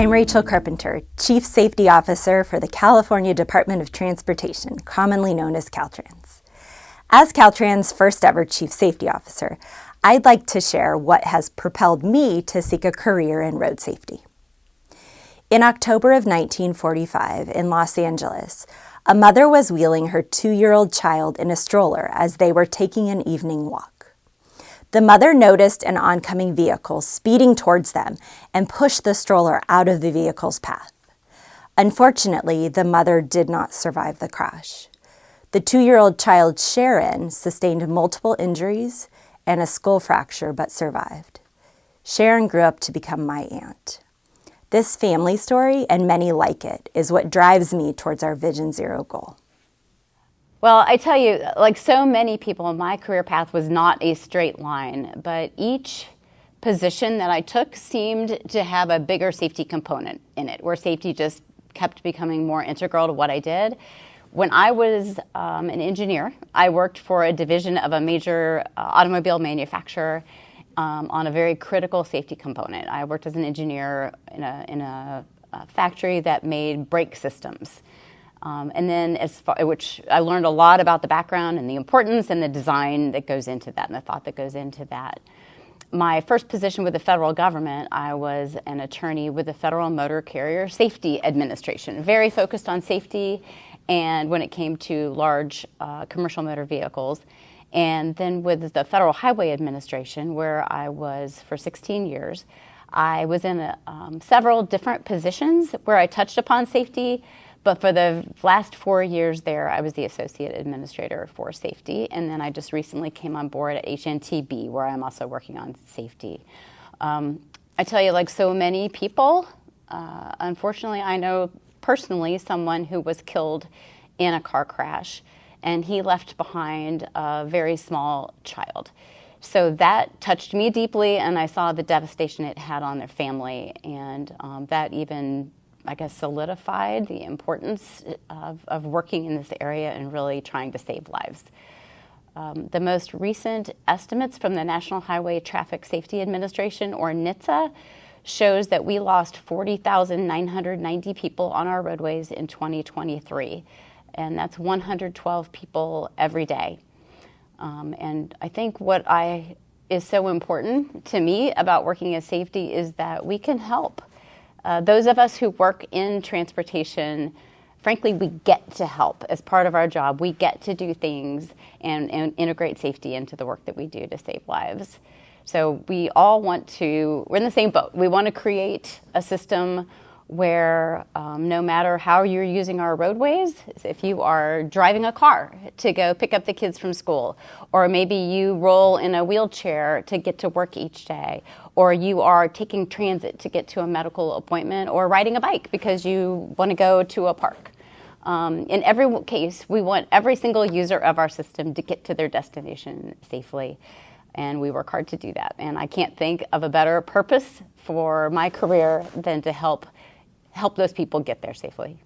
I'm Rachel Carpenter, Chief Safety Officer for the California Department of Transportation, commonly known as Caltrans. As Caltrans' first ever Chief Safety Officer, I'd like to share what has propelled me to seek a career in road safety. In October of 1945 in Los Angeles, a mother was wheeling her 2-year-old child in a stroller as they were taking an evening walk. The mother noticed an oncoming vehicle speeding towards them and pushed the stroller out of the vehicle's path. Unfortunately, the mother did not survive the crash. The 2-year-old child, Sharon, sustained multiple injuries and a skull fracture but survived. Sharon grew up to become my aunt. This family story, and many like it, is what drives me towards our Vision Zero goal. Well, I tell you, like so many people, my career path was not a straight line, but each position that I took seemed to have a bigger safety component in it, where safety just kept becoming more integral to what I did. When I was an engineer, I worked for a division of a major automobile manufacturer on a very critical safety component. I worked as an engineer in a factory that made brake systems. And then which I learned a lot about the background and the importance and the design that goes into that and the thought that goes into that. My first position with the federal government, I was an attorney with the Federal Motor Carrier Safety Administration, very focused on safety and when it came to large commercial motor vehicles. And then with the Federal Highway Administration, where I was for 16 years, I was in several different positions where I touched upon safety. But for the last 4 years there, I was the Associate Administrator for Safety, and then I just recently came on board at HNTB, where I'm also working on safety. I tell you, like so many people, unfortunately, I know personally someone who was killed in a car crash, and he left behind a very small child. So that touched me deeply, and I saw the devastation it had on their family, and that even, I guess, solidified the importance of working in this area and really trying to save lives. The most recent estimates from the National Highway Traffic Safety Administration, or NHTSA, shows that we lost 40,990 people on our roadways in 2023, and that's 112 people every day. And I think what is so important to me about working as safety is that we can help. Those of us who work in transportation, frankly, we get to help as part of our job. We get to do things and integrate safety into the work that we do to save lives. So we all we're in the same boat. We want to create a system where no matter how you're using our roadways, if you are driving a car to go pick up the kids from school, or maybe you roll in a wheelchair to get to work each day, or you are taking transit to get to a medical appointment, or riding a bike because you want to go to a park. In every case, we want every single user of our system to get to their destination safely, and we work hard to do that. And I can't think of a better purpose for my career than to help those people get there safely.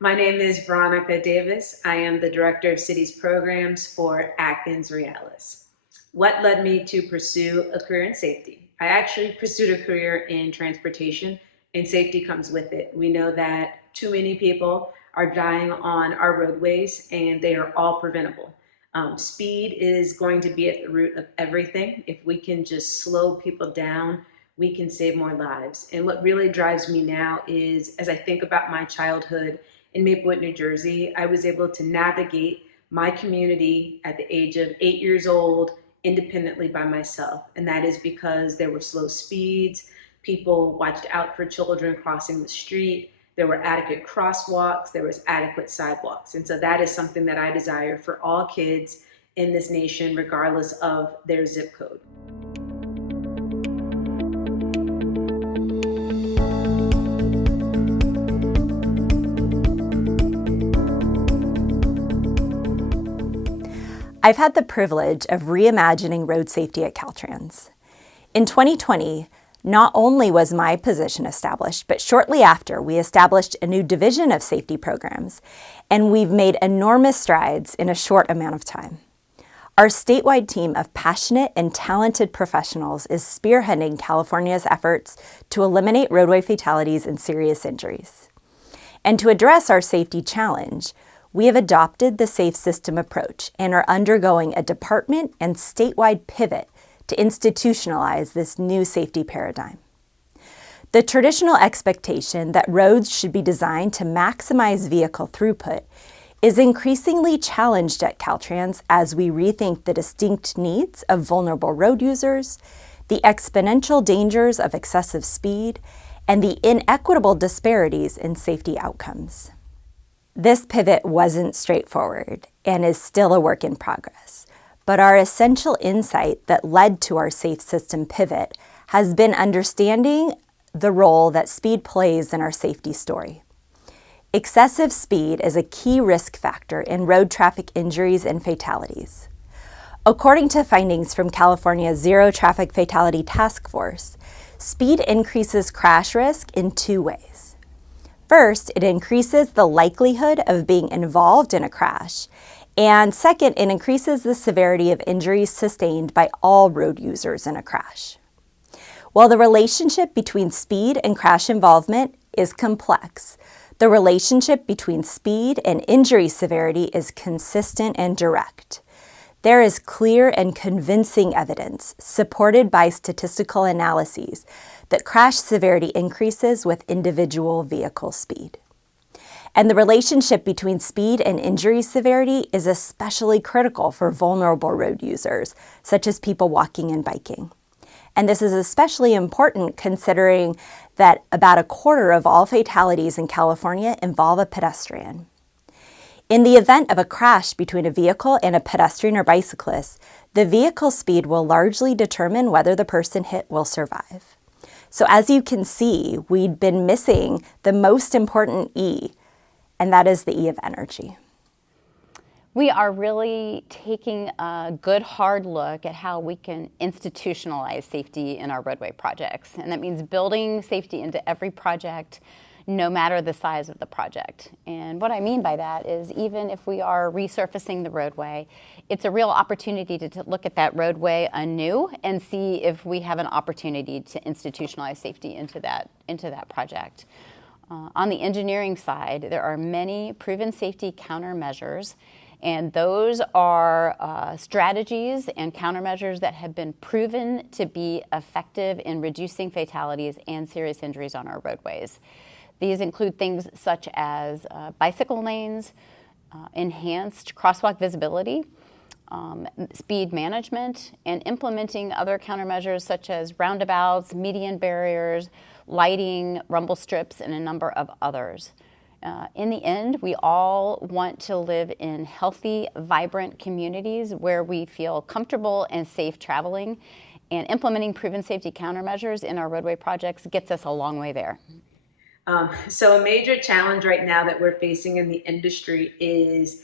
My name is Veronica Davis. I am the Director of Cities Programs for Atkins Realis. What led me to pursue a career in safety? I actually pursued a career in transportation, and safety comes with it. We know that too many people are dying on our roadways, and they are all preventable. Speed is going to be at the root of everything. If we can just slow people down, we can save more lives. And what really drives me now is, as I think about my childhood in Maplewood, New Jersey, I was able to navigate my community at the age of 8 years old independently by myself. And that is because there were slow speeds, people watched out for children crossing the street, there were adequate crosswalks, there was adequate sidewalks. And so that is something that I desire for all kids in this nation, regardless of their zip code. I've had the privilege of reimagining road safety at Caltrans. In 2020, not only was my position established, but shortly after, we established a new division of safety programs, and we've made enormous strides in a short amount of time. Our statewide team of passionate and talented professionals is spearheading California's efforts to eliminate roadway fatalities and serious injuries. And to address our safety challenge, we have adopted the Safe System approach and are undergoing a department and statewide pivot to institutionalize this new safety paradigm. The traditional expectation that roads should be designed to maximize vehicle throughput is increasingly challenged at Caltrans as we rethink the distinct needs of vulnerable road users, the exponential dangers of excessive speed, and the inequitable disparities in safety outcomes. This pivot wasn't straightforward and is still a work in progress, but our essential insight that led to our Safe System pivot has been understanding the role that speed plays in our safety story. Excessive speed is a key risk factor in road traffic injuries and fatalities. According to findings from California's Zero Traffic Fatality Task Force, speed increases crash risk in two ways. First, it increases the likelihood of being involved in a crash, and second, it increases the severity of injuries sustained by all road users in a crash. While the relationship between speed and crash involvement is complex, the relationship between speed and injury severity is consistent and direct. There is clear and convincing evidence, supported by statistical analyses, that crash severity increases with individual vehicle speed. And the relationship between speed and injury severity is especially critical for vulnerable road users, such as people walking and biking. And this is especially important considering that about a quarter of all fatalities in California involve a pedestrian. In the event of a crash between a vehicle and a pedestrian or bicyclist, the vehicle speed will largely determine whether the person hit will survive. So as you can see, we'd been missing the most important E, and that is the E of energy. We are really taking a good hard look at how we can institutionalize safety in our roadway projects. And that means building safety into every project, no matter the size of the project. And what I mean by that is even if we are resurfacing the roadway, it's a real opportunity to look at that roadway anew and see if we have an opportunity to institutionalize safety into that project. On the engineering side, there are many proven safety countermeasures, and those are strategies and countermeasures that have been proven to be effective in reducing fatalities and serious injuries on our roadways. These include things such as bicycle lanes, enhanced crosswalk visibility, speed management, and implementing other countermeasures such as roundabouts, median barriers, lighting, rumble strips, and a number of others. In the end, we all want to live in healthy, vibrant communities where we feel comfortable and safe traveling, and implementing proven safety countermeasures in our roadway projects gets us a long way there. So a major challenge right now that we're facing in the industry is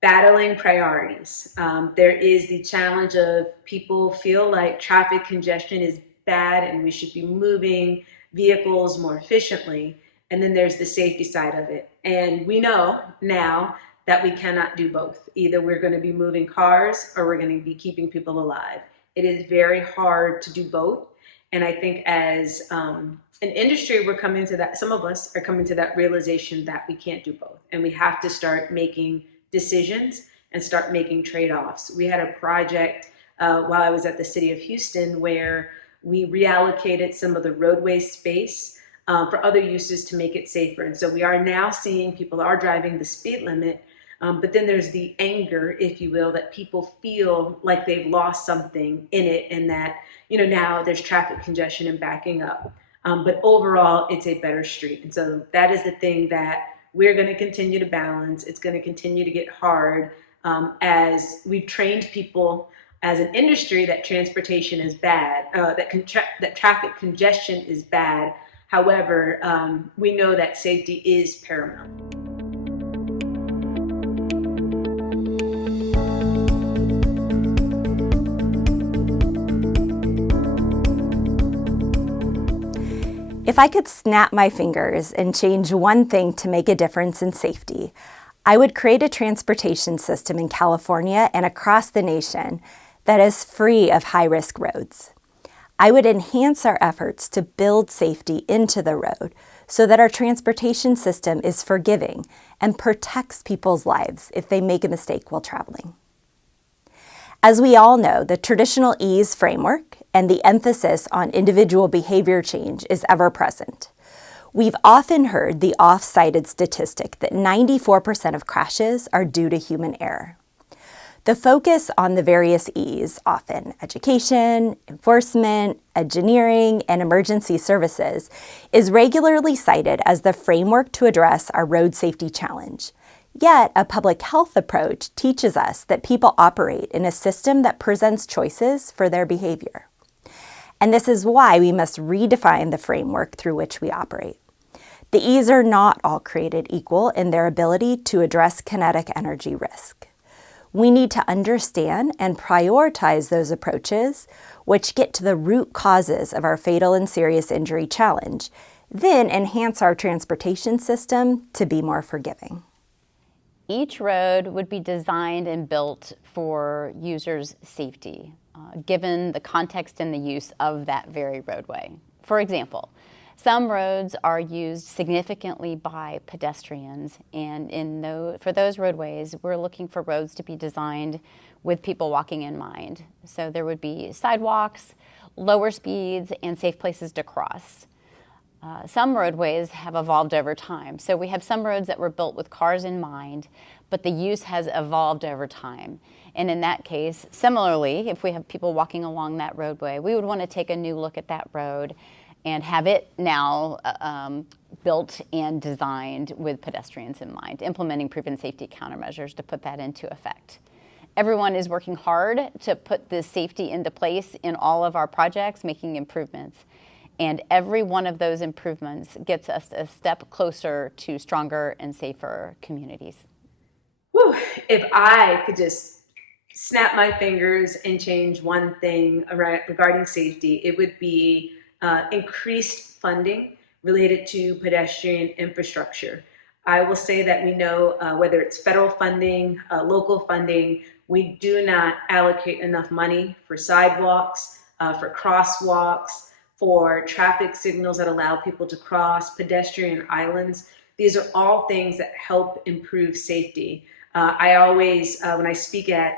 battling priorities. There is the challenge of people feel like traffic congestion is bad and we should be moving vehicles more efficiently. And then there's the safety side of it. And we know now that we cannot do both. Either we're going to be moving cars or we're going to be keeping people alive. It is very hard to do both. And I think as an industry, we're coming to that, some of us are coming to that realization that we can't do both. And we have to start making decisions and start making trade-offs. We had a project while I was at the city of Houston where we reallocated some of the roadway space for other uses to make it safer. And so we are now seeing people are driving the speed limit, but then there's the anger, if you will, that people feel like they've lost something in it and that, now there's traffic congestion and backing up. But overall, it's a better street. And so that is the thing that we're going to continue to balance. It's going to continue to get hard as we've trained people as an industry that transportation is bad, that traffic congestion is bad. However, we know that safety is paramount. If I could snap my fingers and change one thing to make a difference in safety, I would create a transportation system in California and across the nation that is free of high-risk roads. I would enhance our efforts to build safety into the road so that our transportation system is forgiving and protects people's lives if they make a mistake while traveling. As we all know, the traditional EASE framework and the emphasis on individual behavior change is ever present. We've often heard the oft-cited statistic that 94% of crashes are due to human error. The focus on the various E's, often education, enforcement, engineering, and emergency services, is regularly cited as the framework to address our road safety challenge. Yet, a public health approach teaches us that people operate in a system that presents choices for their behavior. And this is why we must redefine the framework through which we operate. The E's are not all created equal in their ability to address kinetic energy risk. We need to understand and prioritize those approaches which get to the root causes of our fatal and serious injury challenge, then enhance our transportation system to be more forgiving. Each road would be designed and built for users' safety, given the context and the use of that very roadway. For example, some roads are used significantly by pedestrians, and for those roadways, we're looking for roads to be designed with people walking in mind. So there would be sidewalks, lower speeds, and safe places to cross. Some roadways have evolved over time. So we have some roads that were built with cars in mind, but the use has evolved over time. And in that case, similarly, if we have people walking along that roadway, we would want to take a new look at that road and have it now built and designed with pedestrians in mind, implementing proven safety countermeasures to put that into effect. Everyone is working hard to put this safety into place in all of our projects, making improvements. And every one of those improvements gets us a step closer to stronger and safer communities. Whew. If I could just snap my fingers and change one thing regarding safety, it would be increased funding related to pedestrian infrastructure. I will say that we know whether it's federal funding, local funding, we do not allocate enough money for sidewalks, for crosswalks, for traffic signals that allow people to cross, pedestrian islands. These are all things that help improve safety. I always, when I speak in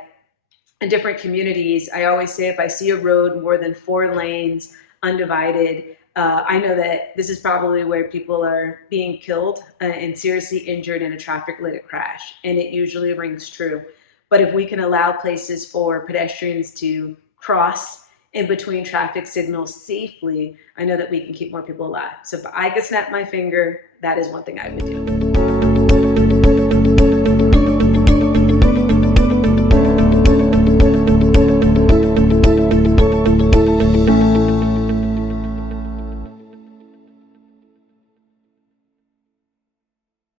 different communities, I always say if I see a road more than 4 lanes, undivided, I know that this is probably where people are being killed and seriously injured in a traffic-related crash, and it usually rings true. But if we can allow places for pedestrians to cross in between traffic signals safely, I know that we can keep more people alive. So if I could snap my finger, that is one thing I would do.